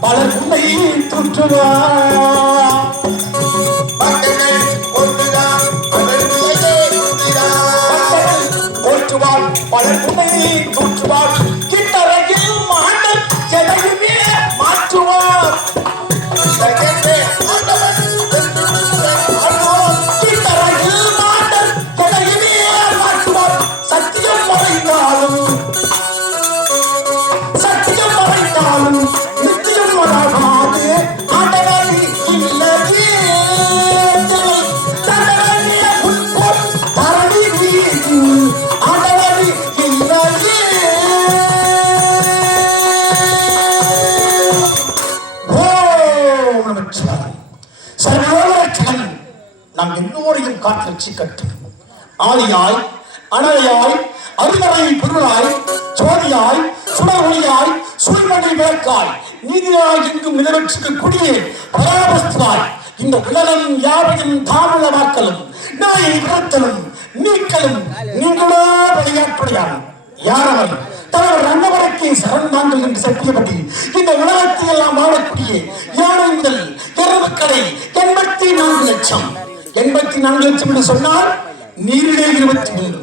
பலர் உன்னை தொற்றுவார் சர்வோரக்கன் நாம் எல்லோரையும் காற்று ரட்சிக்கட்டும் ஆதியாய் அனலையாய் அருமறை பொருளாய் சோதியாய் சுடரொளியாய் சூழ்மணி விளக்காய் நீதியாய் எங்கும் நிலவற்றுக்கு குடியே பராமஸ்துவாய் இந்த உலகம் யாவையும் தாமலமாக்கலும் நாயை விரத்தலும் நீக்கலும் நீங்களோ விளையாட்டுடையான் யாரவன் தலைவர் ரங்கவரக்கே சரண் தாங்கள் என்று சத்தியப்படி இந்த உலகத்தை எல்லாம் வாழக்கூடிய யானை முதல் எருமக்கடை எண்பத்தி நான்கு லட்சம். எண்பத்தி நான்கு லட்சம் என்று சொன்னால் நீரிலே இருபத்தி ஒன்று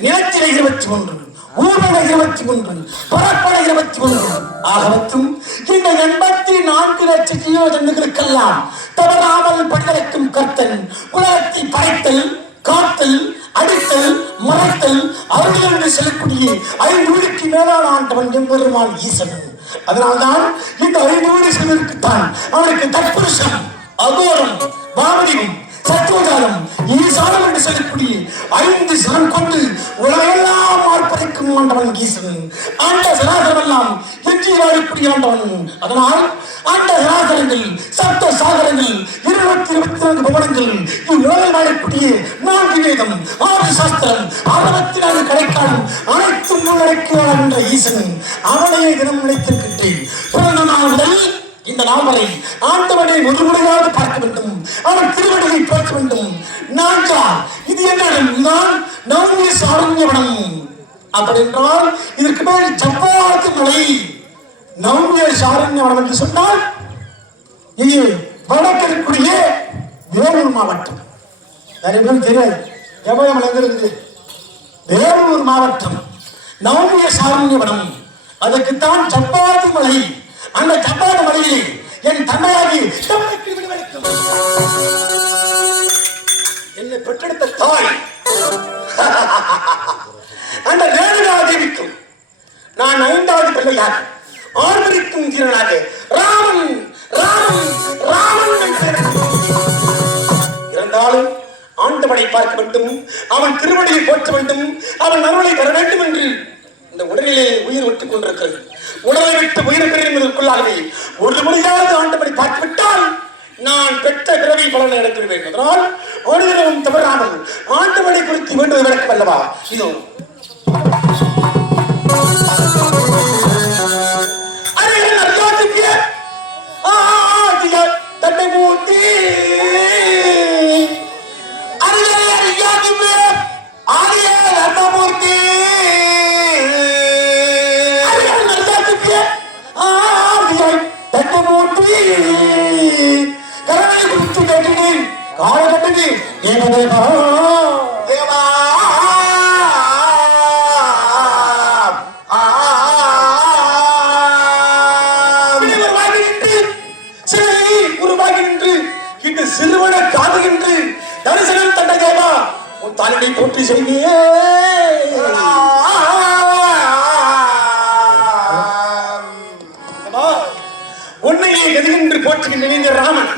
நிலத்திலே இருபத்தி ஒன்று ஊர்வல இருபத்தி ஒன்று பரப்பட இருபத்தி ஒன்று. ஆகவற்றும் இந்த எண்பத்தி நான்கு லட்ச ஜீவஜந்துகளுக்கெல்லாம் தவறாமல் பணிதற்கும் கர்த்தன் உலகத்தை படைத்தல் காத்தல் அடித்தல் மறத்தல் அவர்கள் என்று செல்லக்கூடிய ஐந்து வீடுக்கு மேலான ஆண்டவன் எம்பெருமான் ஈசன். அதனால்தான் இந்த ஐந்து வீடு செல்வதற்குத்தான் அவனுக்கு தற்புருஷம் அகோரம் வாமதியும் சத்துவகாலம் ஈசானம் என்று சொல்லக்கூடிய ஐந்து சிரம் கொண்டு உலகெல்லாம் மார்பதைக்கும் ஆண்டவன் ஈசன் ஆண்ட சராசரமெல்லாம் எஞ்சி வாழக்கூடிய ஆண்டவன். அதனால் ஆண்ட சராசரங்கள் சப்த சாகரங்கள் இருபத்தி இருபத்தி நான்கு பவனங்கள் இவ்வுலகில் வாழக்கூடிய நான்கு வேதம் ஆறு சாஸ்திரம் அறுபத்தி நான்கு கடைக்காலம் அனைத்தும் உள்ளடக்கியாளர் என்ற ஈசன். அவனையே தினம் நினைத்திருக்கின்றேன். பிறந்த நாள் முதல் இந்த நாவலை ஆண்டவனை ஒரு முறையாவது பார்க்க வேண்டும். அவன் திருவடியை பார்க்க வேண்டும். நான் இது என்ன நான் இதுதான் நவமிய சாரண்யவனம் அப்படி என்றால் இதற்கு மேல் ஜப்பாத்து மலை. நவமிய சாரண்யவனம் என்று சொன்னால் இது வடக்கிற்குரிய வேலூர் மாவட்டம். நிறைய பேர் தெரியாது. எவ்வளவு எங்க வேலூர் மாவட்டம். நவமிய சாரண்யவனம் அதற்குத்தான் சப்பாத்து மலை. அந்த சப்பாத்து மலையில் என் தந்தையாகி என்னை பெற்றெடுத்த தாய். அந்த ரேணுகா தேவிக்கும் நான் ஐந்தாவது பிள்ளையாக ஆண்மரிக்கும் தீரனாக ராமன் ராமன் ராமன் இருந்தாலும் ஆண்டவனை பார்க்க வேண்டும் அவன் திருவடியை போற்ற வேண்டும் அவன் அருளை தர வேண்டும் என்று இந்த உடலிலே உயிர் விட்டுக் கொண்டிருக்கிறது உடலை விட்டு உயிர் பெறுவதற்குள்ளாகவே ஒரு முறையாவது ஆண்டபடி பார்த்துவிட்டால் நான் பெற்ற பிறவி பலனை எடுத்து அதனால் ஒரு தினமும் தவறாமல் ஆண்டவனை குறித்து வேண்டும் விளக்கம் அல்லவா? இதோ உருவாகி நின்று சிலை உருவாகி நின்று இந்த சிறுவன காதுகின்று தரிசனம் தந்த தேவா உன் தாலினை போற்றி செய்தியே எதுகின்று நினைந்த ராமன்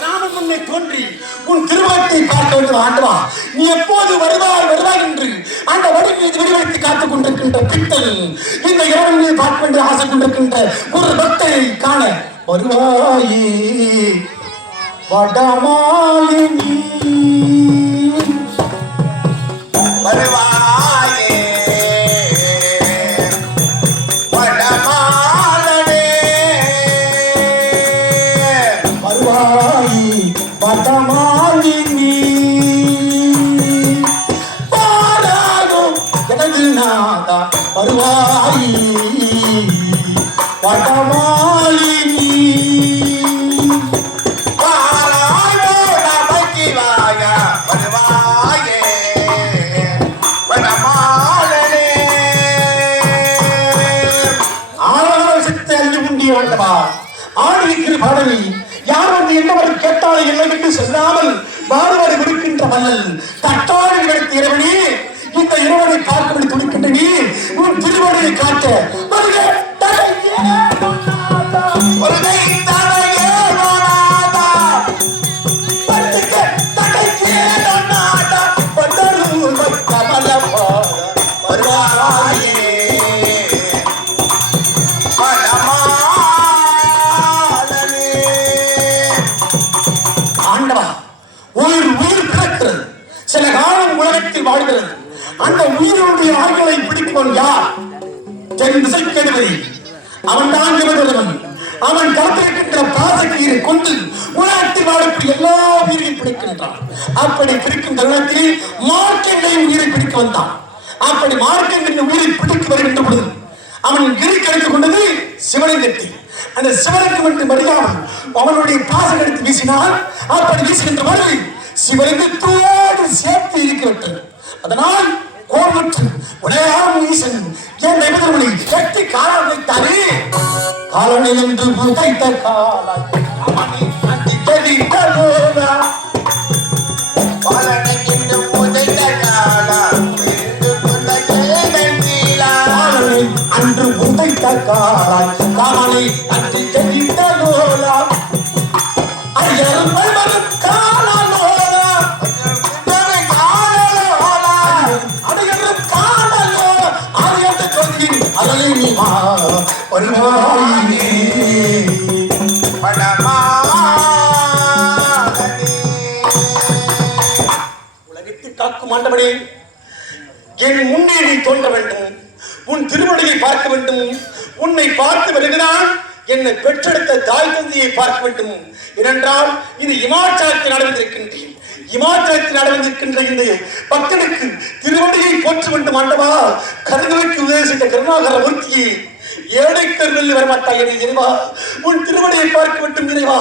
ராமன் முன்னே தோன்றி உன் திருவாட்டை பார்க்க வேண்டும் ஆண்டவா. நீ எப்போது வருவாய் வருவாய் என்று அந்த வடிவில் மீது விடுவித்து காத்துக் கொண்டிருக்கின்ற பித்தன் இந்த இரவன் மீது பார்க்க வேண்டிய ஆசை கொண்டிருக்கின்ற ஒரு பக்தரை காண வருவாயே. வடமாலினி. வருவாய். உண்டிய ஆண்டவா ஆடிருக்கிற யார் வந்து என்னவர் கேட்டாலே இல்லை என்று சொல்லாமல் மாறுவரை விடுக்கின்ற மல்லல் தட்டாடி கிடைத்த இறைவனே இந்த இறைவனை பார்க்கபடி துடிக்கின்ற நீ உன் திருவடியை காட்ட வருக, நடக்கிறது சில காலம் உலகத்தில் வாழ்கிறது. அந்த உயிரினுடைய ஆய்வுகளை பிடிப்பவன் யார்? தென் திசைக்கெடுவதை அவன் தான் ஜெபதேவன் அவன் கடத்திருக்கின்ற பாசக்கீரை கொண்டு உலகத்தில் வாழக்கூடிய எல்லா உயிரையும் பிடிக்கின்றான். அப்படி பிடிக்கும் தருணத்தில் மார்க்கெண்டையும் உயிரை பிடிக்க வந்தான். அப்படி மார்க்கெண்டின் உயிரை பிடிக்க வருகின்ற பொழுது அவன் கிரி கிடைத்துக் கொண்டது சிவனை கட்டி அந்த சிவனுக்கு மட்டும் அறியாமல் அவனுடைய பாசம் எடுத்து வீசினால் அப்படி வீசுகின்ற பொழுது சிவலிங்கத்தோடு சேர்த்து இருக்கிறது. அதனால் கோபற்று உடையாம் ஈசன் என் நிபுணர்களை கட்டி காலம் வைத்தாரே. காலனை என்று புதைத்த காலம். அன்று புதைத்த காலாய் காலனை அன்று தெரிந்த ஆண்டவனே என் முன்னே நீ தோன்ற வேண்டும். உன் திருவடியை பார்க்க வேண்டும். உன்னை பார்த்து வருகிறான் என்னை பெற்றெடுத்த தாய் தந்தையை பார்க்க வேண்டும். ஏனென்றால் இது இமாச்சலத்தில் நடந்திருக்கின்றேன். இமாச்சலத்தில் நடந்திருக்கின்ற இந்த பக்தனுக்கு திருவடியை போற்ற வேண்டும் ஆண்டவா. கருங்களுக்கு உதவி கருணாகர மூர்த்தியை ஏழை ஏழைக்கர்கள் வரமாட்டாய் என இறைவா. உன் திருவடியை பார்க்க வேண்டும் இறைவா.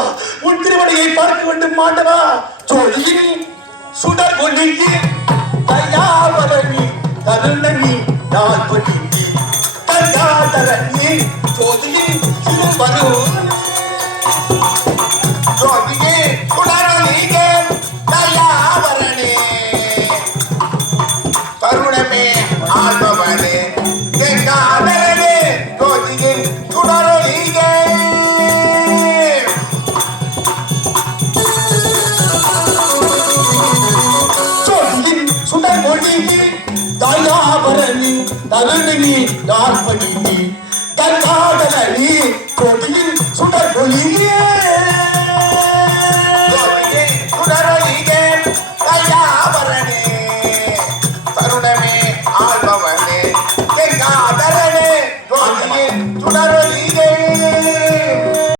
உன் திருவடியை பார்க்க வேண்டும் ஆண்டவா. ஜோதியின் சுடர் ஒளியே கருணனி நாற்படி தயாதரணி நாற்படி